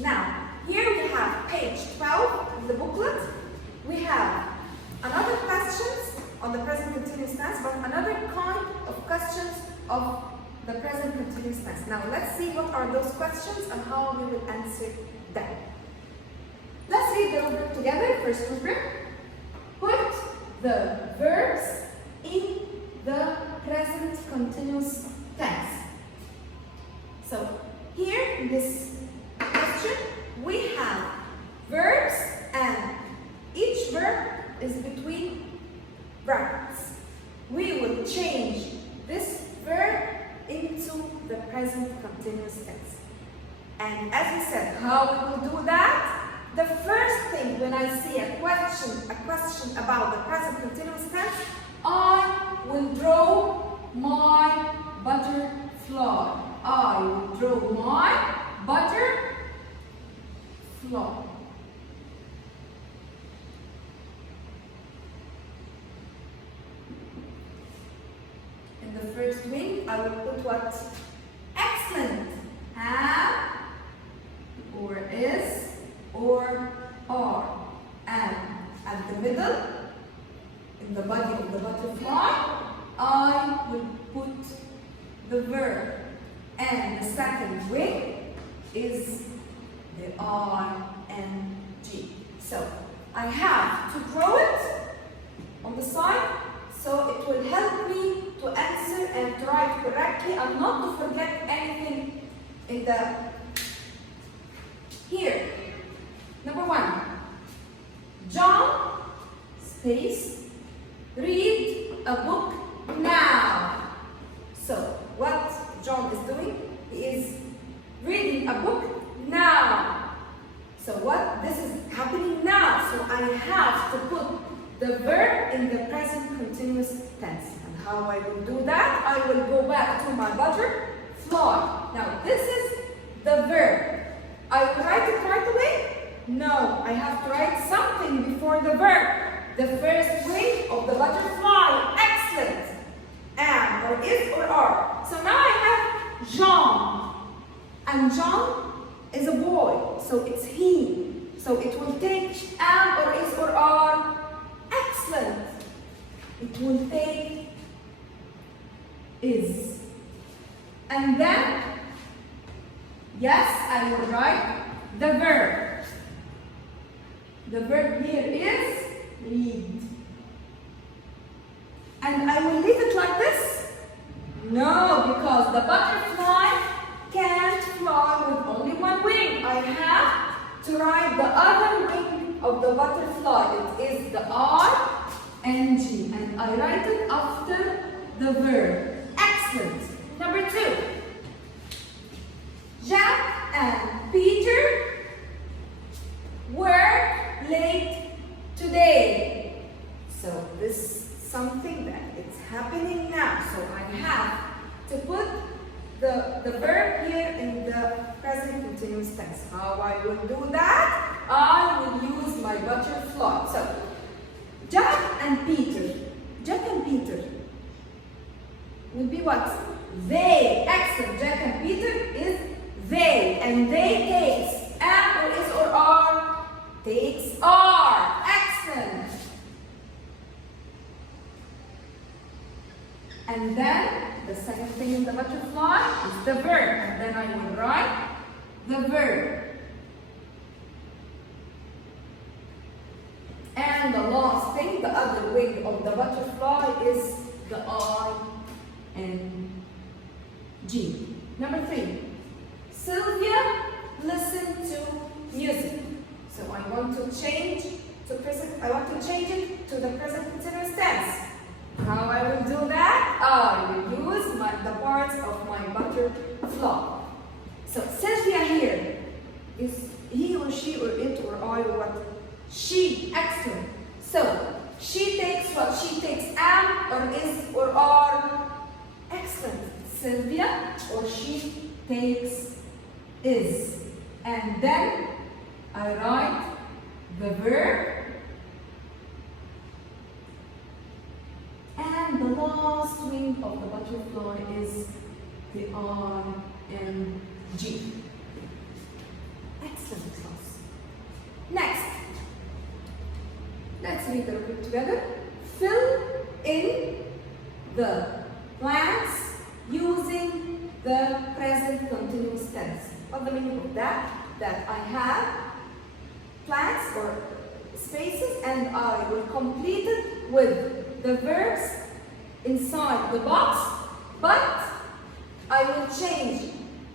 Now, here we have page 12 of the booklet. We have another questions on the present continuous tense, but another kind of questions of the present continuous tense. Now, let's see what are those questions and how we will answer them. Let's read the rubric together. First rubric. Put the verbs in the present continuous tense. So, here in this question, we have verbs and each verb is between brackets. We will change this verb into the present continuous tense. And as we said, how we will do that? The first thing when I see a question about the present continuous tense, I will draw my butterfly. I will draw my butterfly. In the first wing, I will put what? Excellent. Have, or is, or are. And at the middle, in the body of the butterfly, I will put the verb. And the second wing is the ing. So I have to draw it on the side so it will help me to answer and to write correctly and not to forget anything in the here. Number 1. John space read a book now. So what John is doing, he is reading a book now. So what? This is happening now. So I have to put the verb in the present continuous tense. And how I will do that? I will go back to my butterfly. Now this is the verb. I will write it right away? No, I have to write something before the verb. The first wing of the butterfly. Excellent. Am, or is, or are. So now I have Jean. And John is a boy, so it's he. So it will take am, or is, or are. Excellent. It will take is. And then, yes, I will write the verb. The verb here is read. And I will leave it like this? No, because the butterfly can't fly with only one wing. I have to write the other wing of the butterfly. It is the ing, and I write it after the verb. Excellent. Number 2. Jack and Peter were late today. So this is something that it's happening now. So I have to put the verb here in the present continuous tense. How I will do that? I will use my butterfly. So Jack and Peter. Jack and Peter will be what? They. Excellent. Jack and Peter is they. And they takes am, or is, or are. Takes are. Excellent. And then the second thing in the butterfly is the verb. And then I will write the verb. And the last thing, the other wing of the butterfly is the ing. Number 3. Sylvia listened to music. So I want to change to present. I want to change it to the present continuous tense. How I will do that? I will use the parts of my butterfly. So Sylvia here is he or she or it or I or what? She. Excellent. So she takes what? She takes am, or is, or are. Excellent. Sylvia or she takes is. And then I write the verb. And the last wing of the butterfly is the ing. Excellent. let's read the report together. Fill in the blanks using the present continuous tense. What's the meaning of that? That I have blanks or spaces and I will complete it with the verbs inside the box, but I will change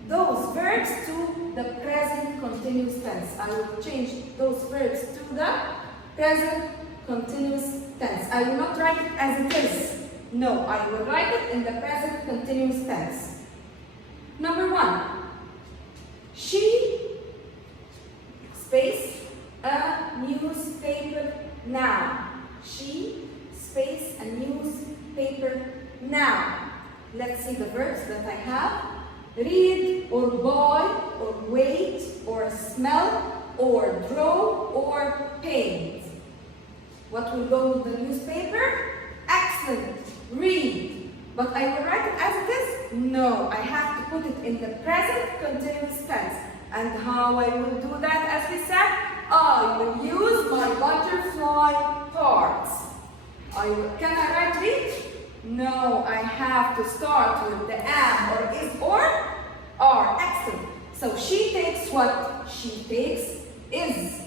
those verbs to the present continuous tense. I will change those verbs to the present continuous tense. I will not write it as it is. No, I will write it in the present continuous tense. Number 1. She space a newspaper now. She space a newspaper now. Let's see the verbs that I have. Read or buy or wait or smell or draw or paint. What will go with the newspaper? Excellent. Read. But I will write it as it is? No, I have to put it in the present continuous tense. And how I will do that, as we said? I will use my butterfly parts. Can I write read? No, I have to start with the am or is or are. Excellent. So she takes what? She takes is.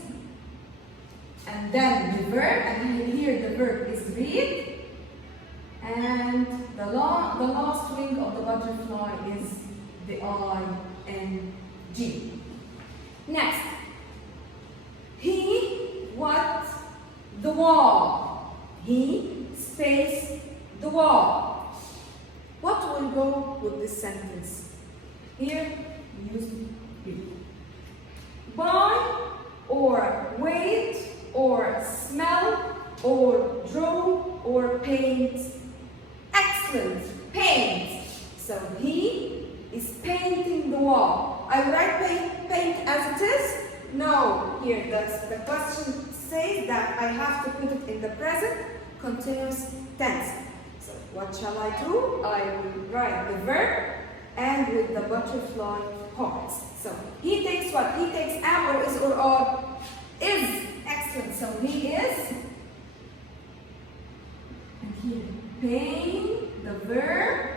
And then the verb, and here the verb is read. And the last wing of the butterfly is the ing. Next. He what? The wall. He space the wall. What will go with this sentence? Here, use read. Buy or wait or smell or draw or paint. Excellent. Paint. So he is painting the wall. I write paint as it is? No. Here the question says that I have to put it in the present continuous tense. So what shall I do? I will write the verb and with the butterfly parts. So he takes what? He takes am or is or are. Is. Excellent. So he is. And here, paint the verb.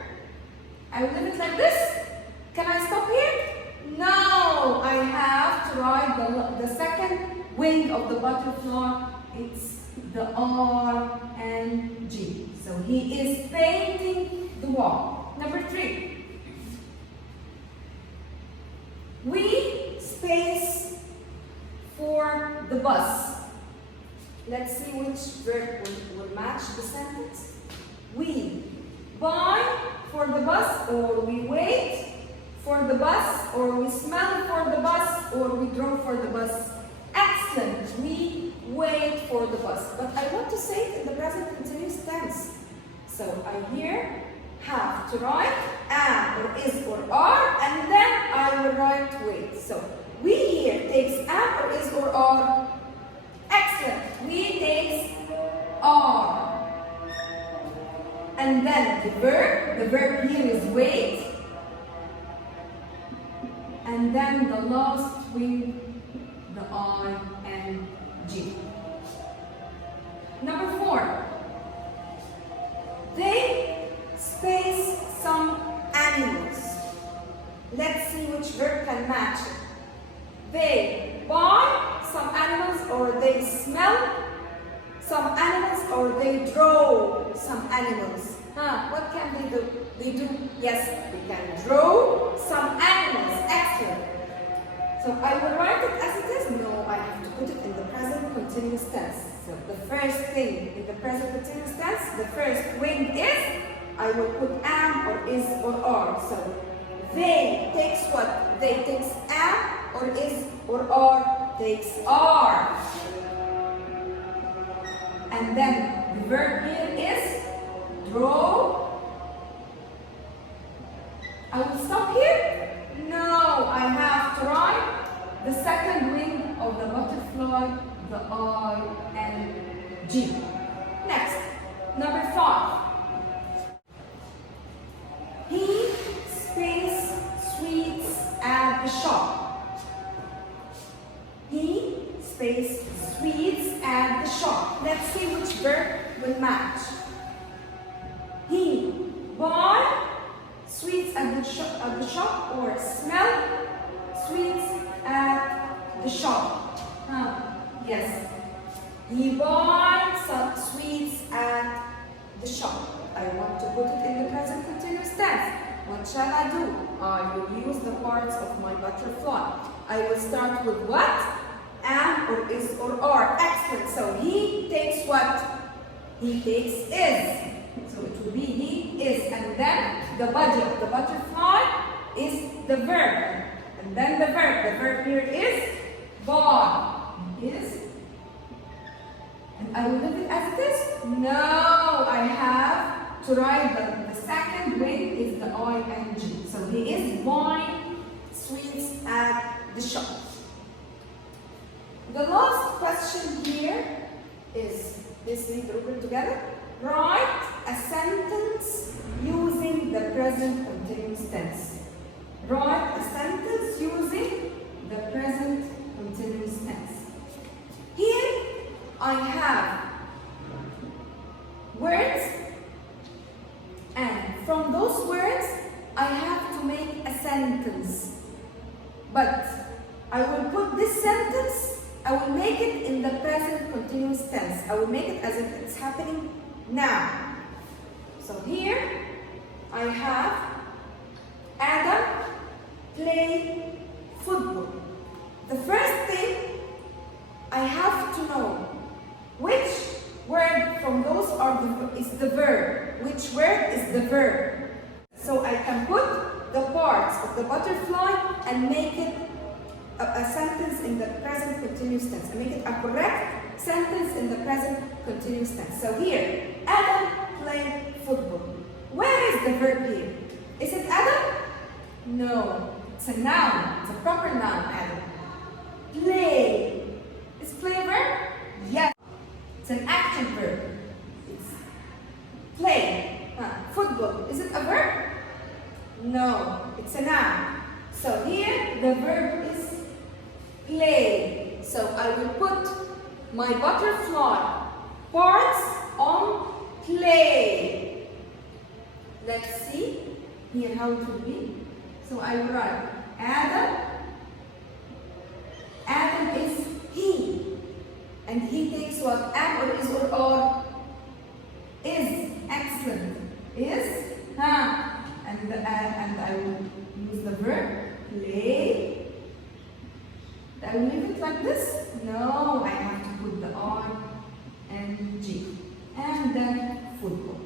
I will leave it like this. Can I stop here? No. I have to write the second wing of the butterfly. It's the ing. So he is painting the wall. Number 3. We space for the bus. Let's see which verb will match the sentence. We buy for the bus, or we wait for the bus, or we smell for the bus, or we draw for the bus. Excellent. We wait for the bus. But I want to say it in the present continuous tense. So I here have to write am or is or are, and then I will write wait. So we here takes am or is or are. Excellent. We takes are. And then the verb here is wait. And then the last wing, the ing. Number 4. They space some animals. Let's see which verb can match it. They buy some animals, or they smell some animals, or they draw some animals. What can they do? They do, yes, they can draw some animals. Excellent. So I will write it as it is. No, I have to put it in the present continuous tense. So the first thing in the present continuous tense, the first wing is, I will put am or is or are. So they takes what? They takes am or is or are, takes are. And then the verb here is draw. I will stop here? No, I have to write the second wing of the butterfly, the ing. Next, number 5. He space sweets at the shop. He space sweets at the shop. shop. Let's see which verb will match. He buy sweets at the shop, or smell sweets at the shop. Yes. He buy some sweets at the shop. I want to put it in the present continuous tense. What shall I do? I will use the parts of my butterfly. I will start with what? Am, or is, or are. Excellent. So he takes what? He takes is. So it will be he is. And then the body of the butterfly is the verb. And then the verb. The verb here is buy. Is. And I will leave it as it is? No, I have to write the second wing is the ing. So he is buying sweets at the shop. The last question here is, this need to group together. Write a sentence using the present continuous tense. Write a sentence using the present continuous tense. Here I have words, and from those words I have to make a sentence. But I will put this sentence, I will make it in the present continuous tense. I will make it as if it's happening now. So here I have Adam play football. The first thing I have to know which word from those is the verb. Which word is the verb? So I can put the parts of the butterfly and make it a sentence in the present continuous tense. I make it a correct sentence in the present continuous tense. So here, Adam played football. Where is the verb here? Is it Adam? No, it's a noun. It's a proper noun, Adam. Play. Is play a verb? Yes. It's an action verb. It's play. Football. Is it a verb? No, it's a noun. So here the verb is play. So I will put my butterfly parts on play. Let's see here how it will be. So I will write Adam. Adam is he. And he takes what? Am, or is, or are? Is. Excellent. Is. And I will use the verb play. I will leave it like this? No, I have to put the R and G. And then football.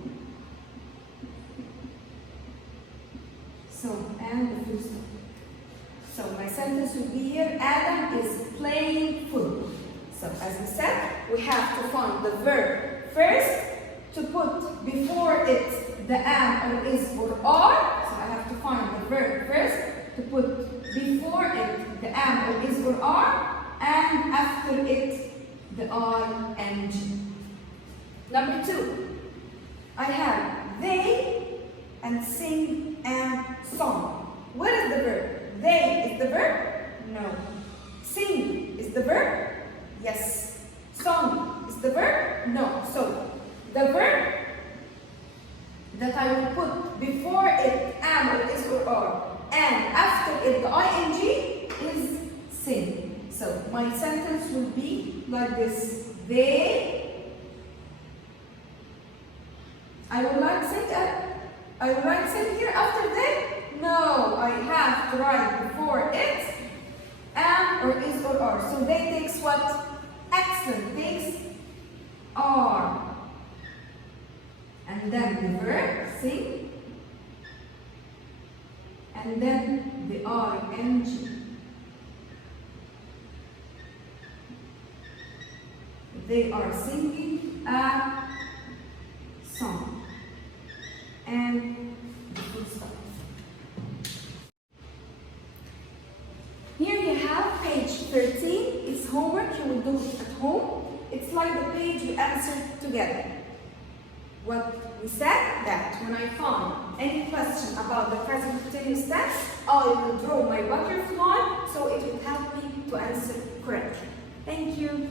So, and the full stop. So my sentence will be here, Adam is playing football. So as we said, we have to find the verb first, to put before it the am, or is, or are. So I have to find the verb first, to put before it the am, or is, or are, and after it the ing. Number 2, I have they and sing and song. What is the verb? They is the verb? No. Sing is the verb? Yes. Song is the verb? No. So the verb that I will put before it am, or is, or are, and after it the ing is sing. So my sentence will be like this. They. I will write sing here after they. No, I have to write before it am, or is, or are. So they takes what? Excellent. Takes are. And then the verb, sing. And then the ing. They are singing a song. And the full stop. Here you have page 13. It's homework. You will do it at home. It's like the page we answered together. What we said, that when I find any question about the present continuous tense, I will draw my butterfly so it will help me to answer correctly. Thank you.